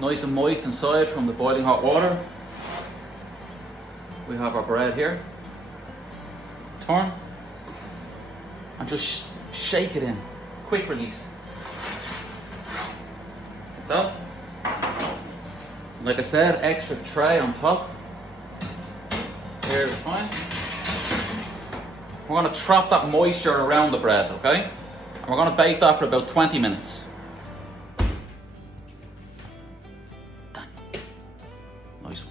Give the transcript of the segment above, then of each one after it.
nice and moist inside from the boiling hot water. We have our bread here. Turn and just shake it in. Quick release. Like that. Like I said, extra tray on top. Here is fine. We're going to trap that moisture around the bread, okay? And we're going to bake that for about 20 minutes. Done. Nice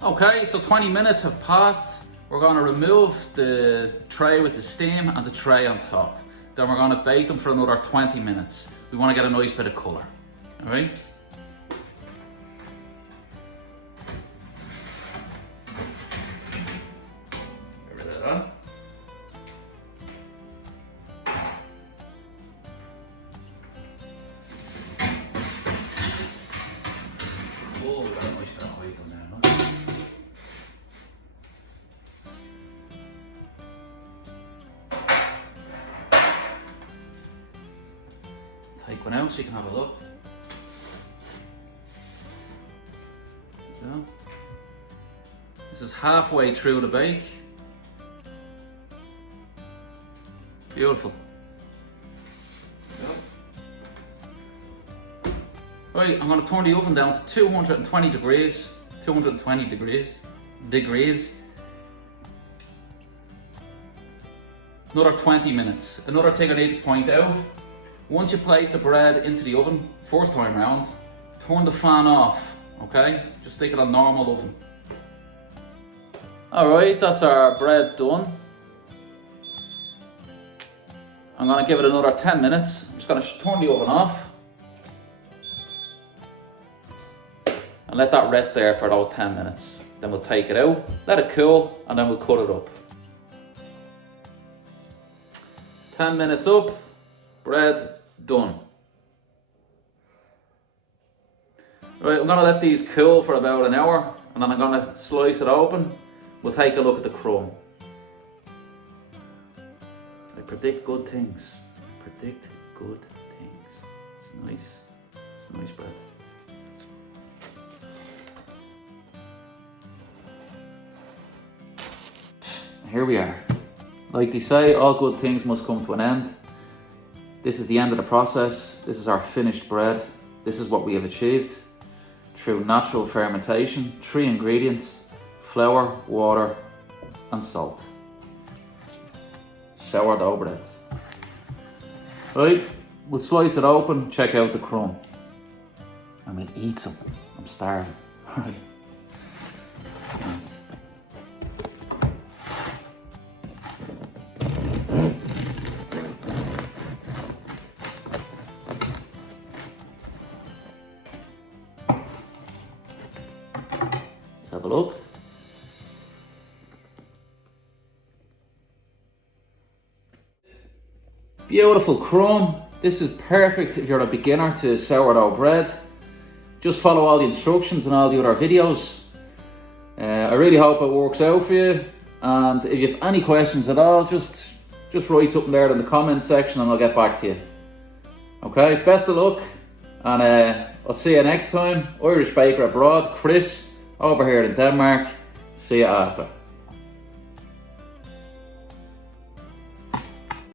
one. Okay, so 20 minutes have passed. We're going to remove the tray with the steam and the tray on top. Then we're going to bake them for another 20 minutes. We want to get a nice bit of colour. Alright? Get rid of that. Oh, we got a nice bit of white on there, no? Take one out so you can have a look. So, this is halfway through the bake. Beautiful. Right, I'm going to turn the oven down to 220 degrees. 220 degrees. Another 20 minutes. Another thing I need to point out. Once you place the bread into the oven, first time round, turn the fan off, okay? Just stick it on normal oven. Alright, that's our bread done. I'm going to give it another 10 minutes. I'm just going to turn the oven off. And let that rest there for those 10 minutes. Then we'll take it out, let it cool, and then we'll cut it up. 10 minutes up, bread done. Right, I'm going to let these cool for about an hour, and then I'm going to slice it open. We'll take a look at the crumb. I predict good things. Predict good things. It's nice. It's nice bread. Here we are. Like they say, all good things must come to an end. This is the end of the process. This is our finished bread. This is what we have achieved through natural fermentation. 3 ingredients: flour, water, and salt. Sourdough bread. Right, we'll slice it open, check out the crumb. I'm gonna eat some. I'm starving. Right. Let's have a look. Beautiful crumb. This is perfect if you're a beginner to sourdough bread. Just follow all the instructions and all the other videos. I really hope it works out for you. And if you have any questions at all, just write something there in the comment section and I'll get back to you. Okay, best of luck. And I'll see you next time. Irish Baker Abroad, Chris, over here in Denmark. See you after.